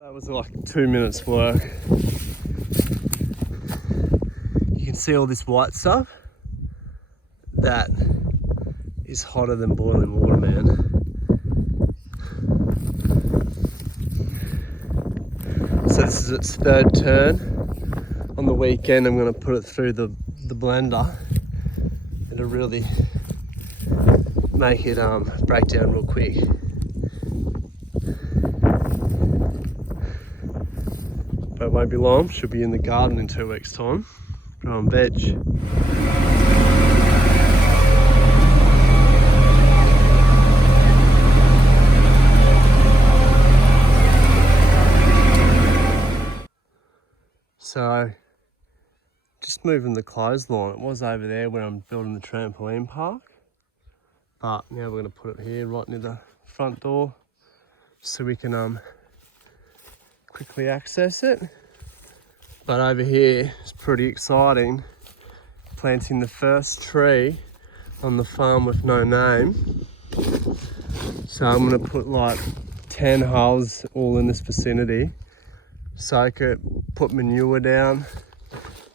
That was like 2 minutes work. You can see all this white stuff. That is hotter than boiling water, man. So this is its third turn. On the weekend I'm going to put it through the blender. It'll really make it break down real quick. But it won't be long. She'll be in the garden in 2 weeks' time, growing veg. So, just moving the clothesline. It was over there where I'm building the trampoline park, but now we're going to put it here right near the front door so we can quickly access it. But over here it's pretty exciting, planting the first tree on the farm with no name. So I'm going to put like 10 holes all in this vicinity, soak it, put manure down,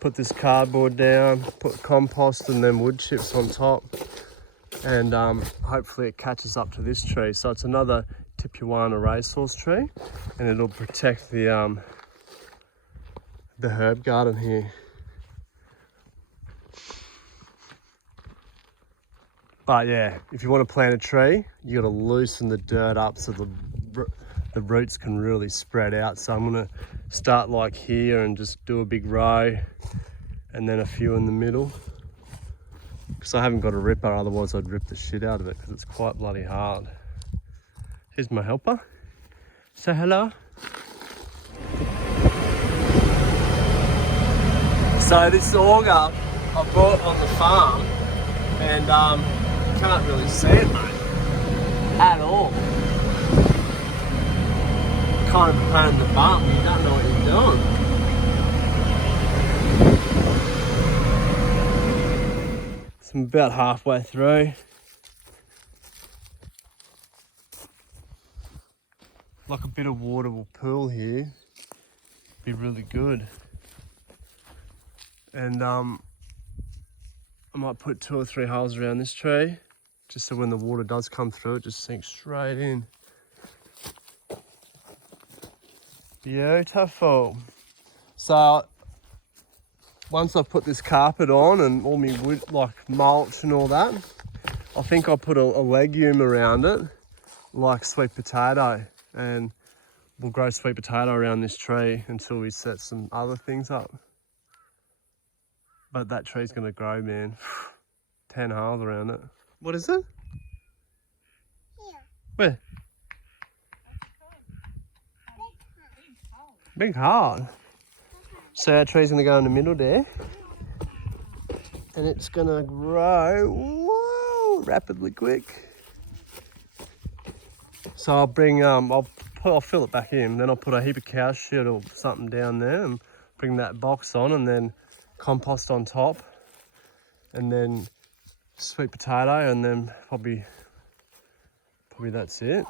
put this cardboard down, put compost and then wood chips on top, and hopefully it catches up to this tree. So it's another Tipuana racehorse tree, and it'll protect the herb garden here. But yeah, if you want to plant a tree, you got to loosen the dirt up so the roots can really spread out. So I'm going to start like here and just do a big row and then a few in the middle, because I haven't got a ripper, otherwise I'd rip the shit out of it because it's quite bloody hard. Here's my helper. Say hello. So this auger I bought on the farm, and you can't really see it, mate, at all. Kind of prone the bump, you don't know what you're doing. So I'm about halfway through. Like a bit of water will pool here, be really good. And I might put 2 or 3 holes around this tree, just so when the water does come through, it just sinks straight in. Beautiful. So once I've put this carpet on and all my wood, like mulch and all that, I think I'll put a legume around it, like sweet potato, and we'll grow sweet potato around this tree until we set some other things up. But that tree's gonna grow, man. 10 holes around it. What is it? Here. Where? Big hole. So our tree's gonna go in the middle there, and it's gonna grow, whoa, rapidly quick. So I'll bring, I'll fill it back in, then I'll put a heap of cow shit or something down there and bring that box on, and then compost on top, and then sweet potato, and then probably that's it.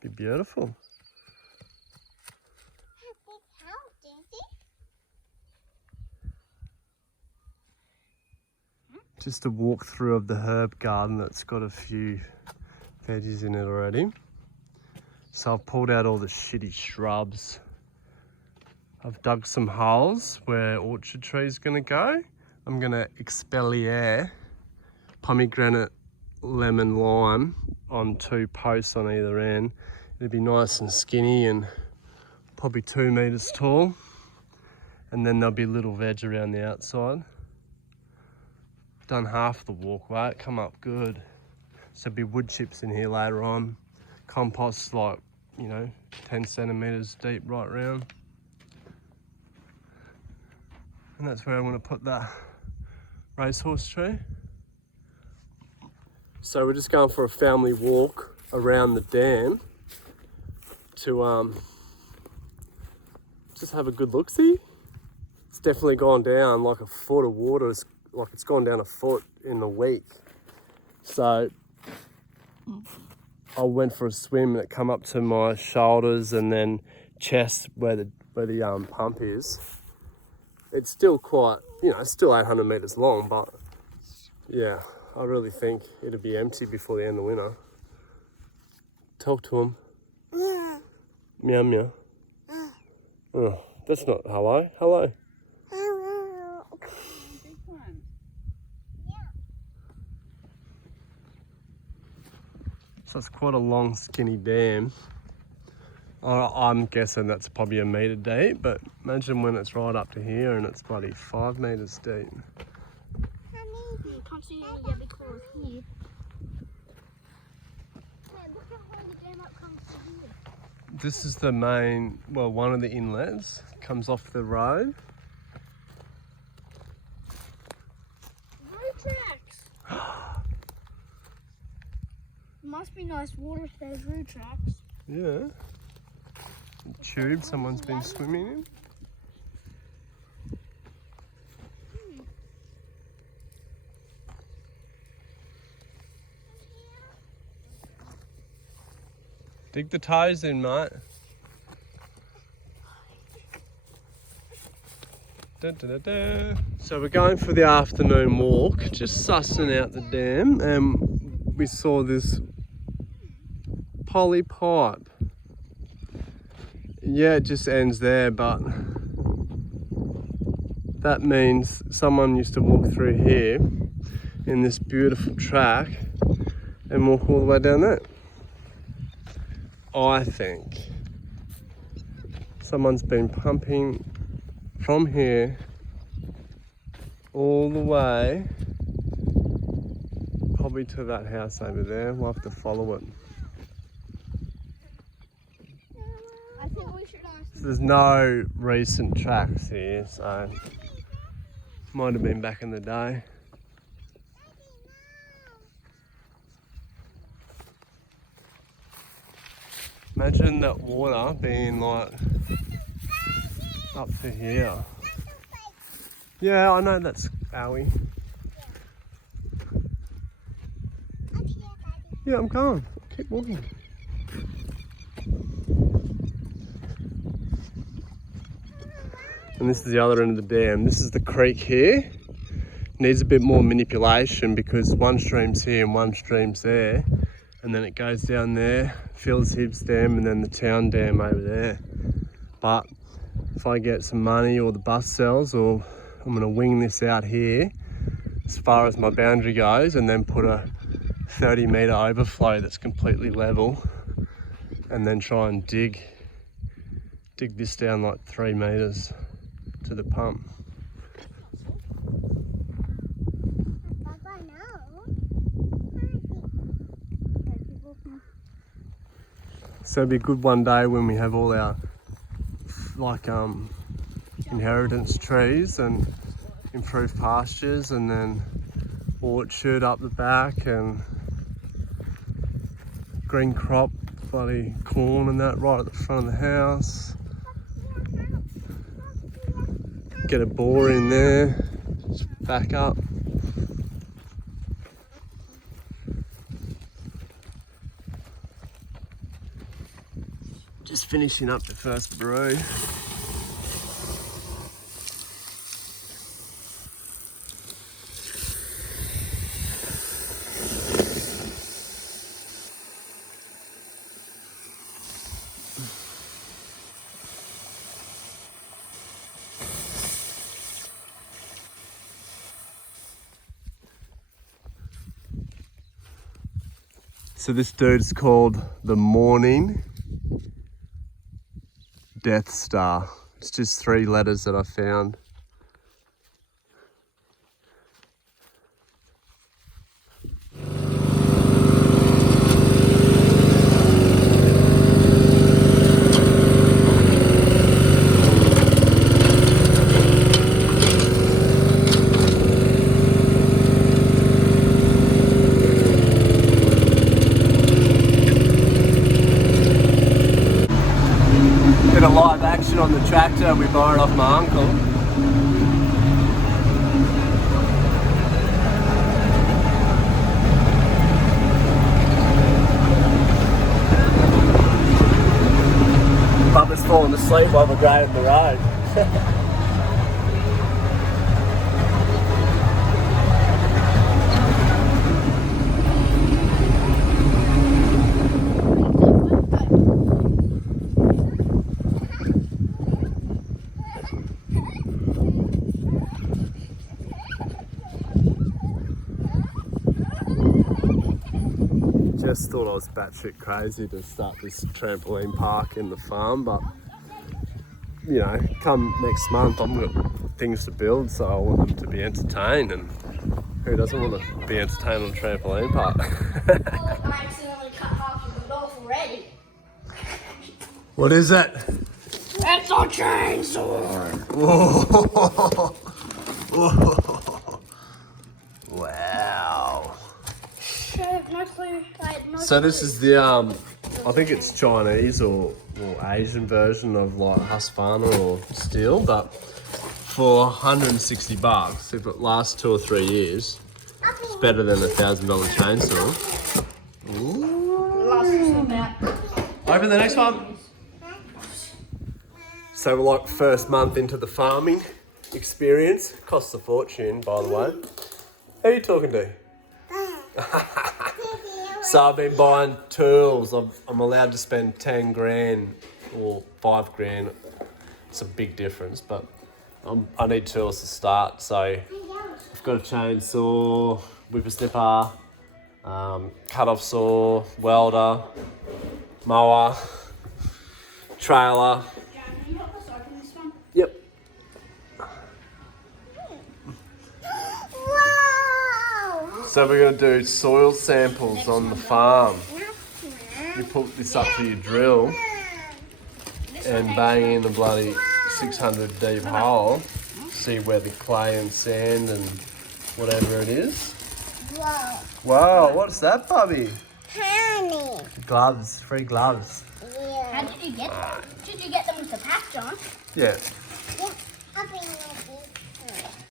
Be beautiful. Just a walkthrough of the herb garden that's got a few veggies in it already. So I've pulled out all the shitty shrubs. I've dug some holes where orchard tree's gonna go. I'm gonna exfoliate pomegranate, lemon, lime on 2 posts on either end. It'll be nice and skinny and probably 2 meters tall. And then there'll be little veg around the outside. Done half the walkway, it come up good. So there'll be wood chips in here later on. Compost like, 10 centimeters deep right round. And that's where I want to put that racehorse tree. So we're just going for a family walk around the dam to just have a good look-see. It's definitely gone down like a foot of water. It's gone down a foot in a week. So I went for a swim and it come up to my shoulders, and then chest where the pump is. It's still quite, it's still 800 meters long, but yeah, I really think it'll be empty before the end of the winter. Talk to him. Meow meow. Oh, that's not hello. Hello. Big one. So it's quite a long, skinny dam. I'm guessing that's probably a metre deep, but imagine when it's right up to here and it's bloody 5 metres deep. You can't see any yet because here. Yeah, look at where the dam up comes to here. This is the main, one of the inlets. Comes off the road. Road tracks. Must be nice water if there's road tracks. Yeah. Tube someone's been swimming in. Dig the toes in, mate. Da, da, da, da. So we're going for the afternoon walk, just sussing out the dam, and we saw this poly pipe. Yeah, it just ends there, but that means someone used to walk through here in this beautiful track and walk all the way down there. I think someone's been pumping from here all the way probably to that house over there. We'll have to follow it. I think we should ask them. There's no recent tracks here, so might have been back in the day. Imagine that water being like up to here. Yeah, I know that's owie. Yeah, I'm going. Keep walking. And this is the other end of the dam. This is the creek here. Needs a bit more manipulation because one stream's here and one stream's there. And then it goes down there, Phil's Hibbs Dam, and then the town dam over there. But if I get some money or the bus sells, or I'm gonna wing this out here as far as my boundary goes and then put a 30-metre overflow that's completely level and then try and dig this down like 3 metres to the pump. So it'll be good one day when we have all our inheritance trees and improved pastures, and then orchard up the back and green crop, bloody corn and that right at the front of the house. Get a bore in there, just back up. Just finishing up the first brew. So this dude's called the Morning Death Star. It's just 3 letters that I found. Bit of live action on the tractor we borrowed off my uncle. Bubba's falling asleep while we're grading the road. Just thought I was batshit crazy to start this trampoline park in the farm, but you know, come next month I've got things to build, so I want them to be entertained, and who doesn't want to be entertained on a trampoline park? I accidentally cut half of it off already. What is it? It's a chainsaw. Whoa. Whoa. Wow. No clue. So this is the I think it's Chinese or Asian version of like Husqvarna or Steel, but for $160, if it lasts 2 or 3 years, it's better than $1,000 chainsaw. Open the next one. So we're like first month into the farming experience. Costs a fortune, by the way. Who are you talking to? So I've been buying tools. I'm allowed to spend 10 grand or 5 grand. It's a big difference, but I need tools to start. So I've got a chainsaw, whippersnipper, cut-off saw, welder, mower, trailer. Yep. So we're going to do soil samples on the farm. You put this up to your drill and bang in a bloody 600 deep hole. See where the clay and sand and whatever it is. Wow, what's that, puppy? Honey. Gloves, free gloves. Yeah. How did you get them? Did you get them with the patch on? Yeah.